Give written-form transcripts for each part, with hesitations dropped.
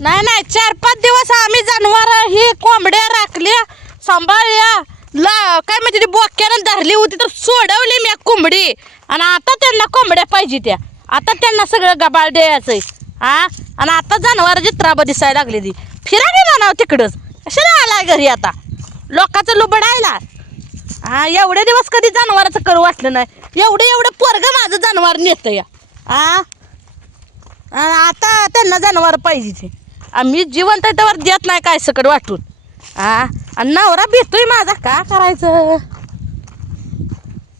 नाही नाही 4-5 दिवस आम्ही जनावर ही कोंबड्या राखल्या सांभाळल्या काय म्हणजे ती बोक्यानं धरली होती तर सोडवली मी कोंबडी आणि आता त्यांना कोंबड्या पाहिजे त्या आता त्यांना सगळं गबाळ द्यायचंय हा आणि आता जनावरांची त्राब दिसायला लागली ती फिरा गेला ना तिकडंच कशाला आलाय घरी आता लोकांचं लुबडायला हा एवढे दिवस कधी जनावराचं करू वाटलं नाही एवढं पोरगं माझं जनावर नेतं या हा आता त्यांना जनावर पाहिजे ते आम्ही जिवंत त्यावर देत नाही काय सकड वाटून हा आणि नवरा भेटतोय माझा का करायचं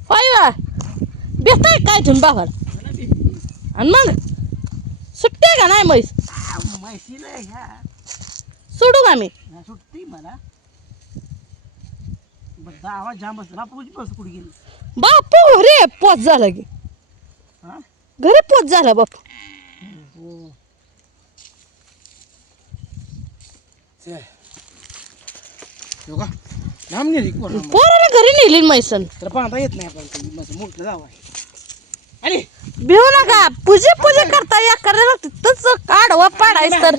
होय वा भेटतोय काय तुम्ही बाबा आणि मग सुट्टी का नाही म्हैस सोडू का मी सुट्टी मला आवाज जाम बसला बापूची बस कुठे गेली बापू घरी पोच झाला की घरी पोच झाला बापू पोराला घरी नेली मैसन तर पाहता येत नाही आपण मोठं जावं आणि भिऊ नका पूजे करता या करायला तच काढवा पाडायच तर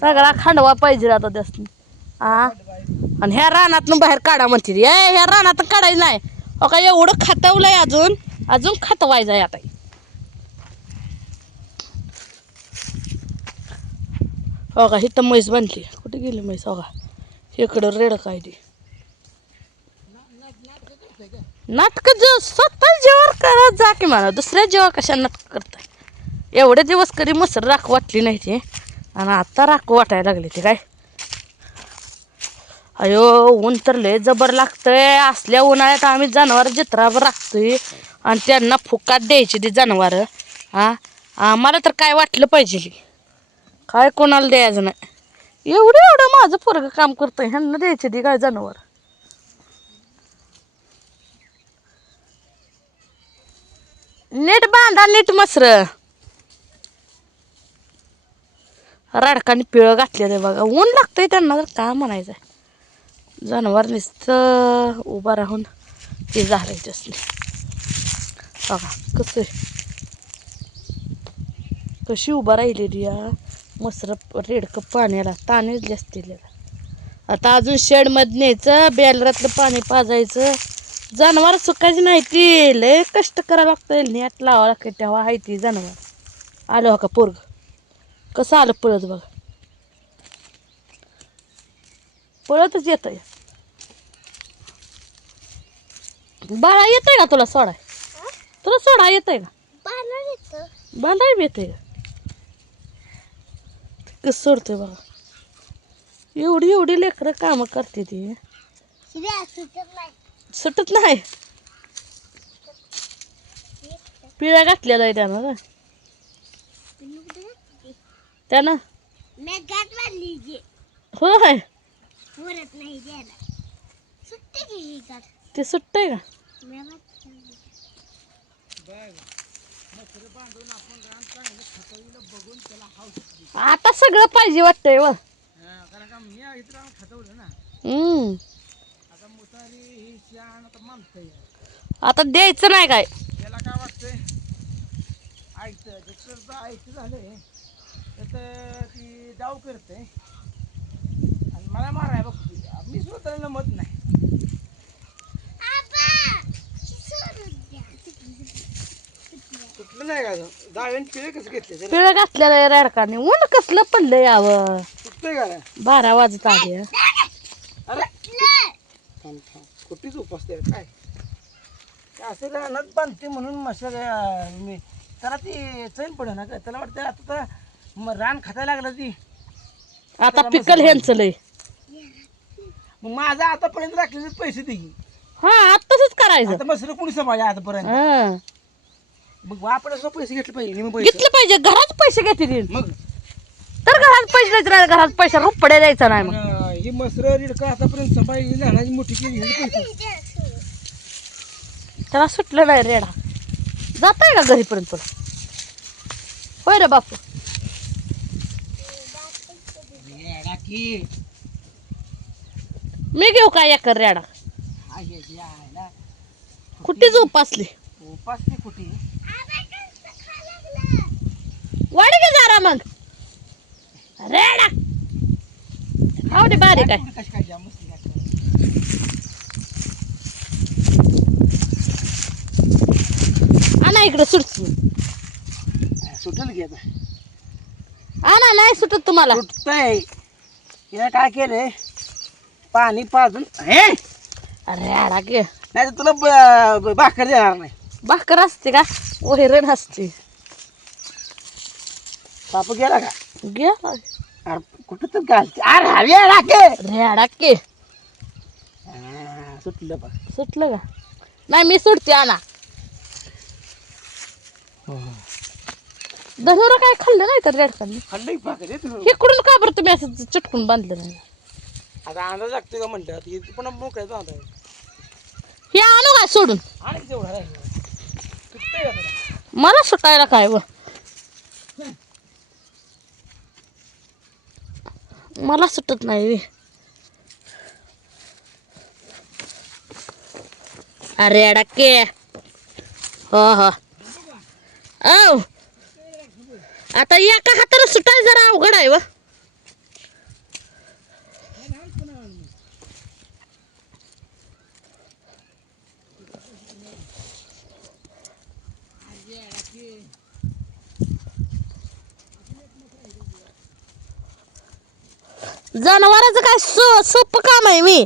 सगळा खांडवा पाहिजे आता त्यासनी हा आणि ह्या रानातून बाहेर काढा म्हणते ह्या रानातून काढायचं नाही हो का एवढं खतवलंय अजून खतवायचं आहे आता हो का इथं म्हैस बांधली कुठे गेली म्हैस हो का इकडं रेड काय ती नाटक स्वतः जेव्हा करत जा की म्हणा दुसऱ्या जेव्हा कशा नाटक करताय एवढे दिवस कधी मसर राख वाटली नाही ते आणि आता राख वाटायला लागली ते काय अयो ऊन तर लय जबर लागतंय असल्या उन्हाळ्यात आम्ही जनावर जत्रावर राखतोय आणि त्यांना फुकाट द्यायची ती जनावर हा आम्हाला तर काय वाटलं पाहिजे काय कोणाला द्यायचं नाही एवढं माझं पोरगं काम करतंय ह्यांना द्यायची ती काय जनावर नीट बांधा नीट मसर राडकाने पिळं घातलेलं आहे बघा ऊन लागतंय त्यांना तर काय म्हणायचं जनावर नुसतं उभा राहून ते झाडायचंच नाही बघा कसं कशी उभा राहिलेली या मसर रेडकं पाण्याला ताणच जास्त आता अजून शेडमध्ये न्यायचं बॅलरातलं पाणी पाजायचं जनावर सुकायची नाही ती लय कष्ट करावं लागतं नेट लावावं लागतं तेव्हा आहे ती जनावर आलं हो का पोरग कसं आलं पळत बघा पळतच येतंय बाळा येतंय का तुला सोडा येतंय का बांधाय बी येतंय का कसं सोडतोय बघा एवढी लेकरं कामं करते ती सुटत नाही पिळ्या घातलेला आहे त्यानं होय ते सुटतंय का आता सगळं पाहिजे वाटतंय व आता द्यायचं नाही काय त्याला काय वाटतंय ऐकतं झालंय तर ती डाव करते आणि मला माराय बघ मी स्वतःला मत नाही सुटलं नाही का डाव्याने पिळे कसं घेतले पिळं घातलेलं आहे रेडकाने ऊन कसलं पडलं यावं सुटतंय का 12 वाजत आले अरे कुठेच उपसते काय असं रानात बांधते म्हणून मशाल मी त्याला ती चैन पड ना का त्याला वाटतं आता तर रान खातायला लागलं ती आता पिकल ह्यांचं लय मग माझा आतापर्यंत राखलेले पैसे दे हा आताच करायचं आता मसर कोणी सांभाळले आतापर्यंत मग आपण असं पैसे घेतले पाहिजे घेतलं पाहिजे घरात पैसे घेतले मग तर घरात पैसे द्यायचे नाही घरात पैसा रुपडे द्यायचा नाही मग ही मसर रिडका आतापर्यंत सांभाळली लहानाची मोठी केली पैसे त्याला सुटलं नाही रेडा जाताय का घरीपर्यंत पण होय रे बापू मी घेऊ काय एकर रेडा कुठेच उपासली उपासली कुठे मग रेडा खाऊ दे बारीक आहे कशी काय जाम मस्त लागतं. आणा इकडे सुट सुटेल की आता आणा नाही सुटत तुम्हाला सुटतंय. या काय केलंय पाणी पाजून हे रेडा के नाही तर तुला भाकर देणार नाही. भाकर असते का वैरण असते बापू गेला का गेला अरे कुठं तर घालते अरे हवे राखे रेडा के सुटलं बघ. सुटलं का नाही मी सुटते आणा धनुरा काय खाल्लं नाही तर रेडकांनी खाल्लं भाकर येत इकडून का बरं तुम्ही असं चटकून बांधलं नाही आता अंदाज लागतोय का म्हणतात पण मोकळ्याचा अंदाज हे आणू काय सोडून आणि तेवढा राहिला सुटतंय आता. मला सुटायला काय व मला सुटत नाही अरे अडके हो हो औ आता एका हाताला सुटायला जरा अवघड आहे व जनावरांचं काय सोपं काम आहे मी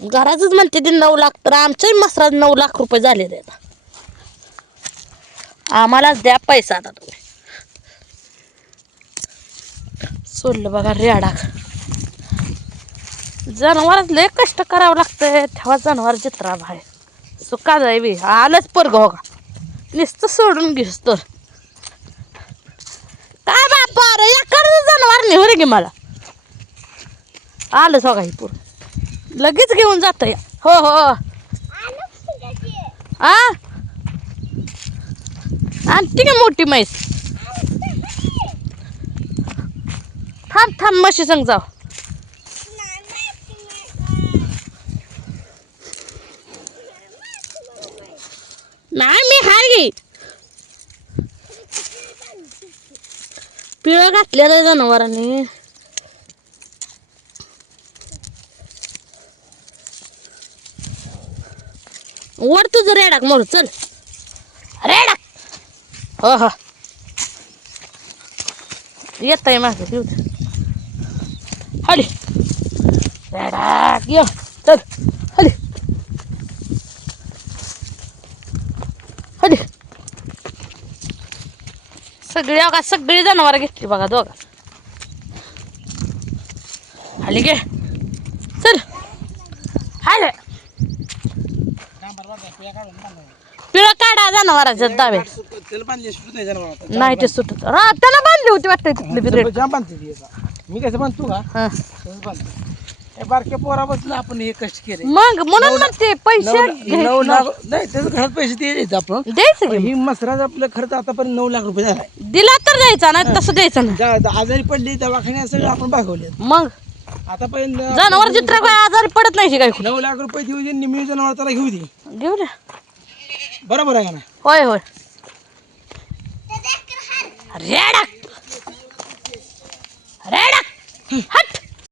घराच म्हणते ते 9 लाख तर आमच्याही मसरात 9 लाख रुपये झालेले आहेत आम्हालाच द्या पैसा आता तुम्ही सोडलं बघा रेडा जनावरात लय कष्ट करावं लागतंय तेव्हा जनावर चित्रा बाहेर सुका जाय बी आलंच पोरग हो का नुसतं सोडून घेस तर काय बापा रे एखादं जनावर निवर गे मला आलंच हो का ही पोर लगेच घेऊन जात हो हो आ आणते का मोठी म्हैस थांब थांब म्हशी संग जाऊ नाही मी हाय पिळं घातलेलं जनावरांनी वर तुझं रेडाक मोर चल रेडाक हो हो येत आहे माझं देऊ हली रेडाक ये चल हली हली सगळी बघा सगळी जनावर घेतली बघा दोघा हली गे चल हाय पिळं काढा जनावरांच्या दावे त्याला बांधली सुटत नाही जनावर नाही ते सुटत त्याला बांधली होती वाटतं तिथली बी रेड जाम बांधते ती आता. मी कसं बांधतो का हा तसंच बांधतो हे बारक्या पोरापासून आपण हे कष्ट केले मग म्हणून म्हणते पैसे नऊ लाख नाही त्याचं घरात पैसे द्यायचे आपण द्यायचं पण की ही मसराचा आपलं खर्च आतापर्यंत 9 लाख रुपये झालाय. दिला तर द्यायचा नाही तसं द्यायचं ना आजारी पडली दवाखान्यात सगळं आपण भागवले मग आतापर्यंत जनावर चित्र काय आजारी पडत नाही काय 9 लाख रुपये देऊ दे निम्मी जनावर त्याला घेऊ दे घेऊ द्या बरोबर आहे का ना होय होय रेडा रेडा हट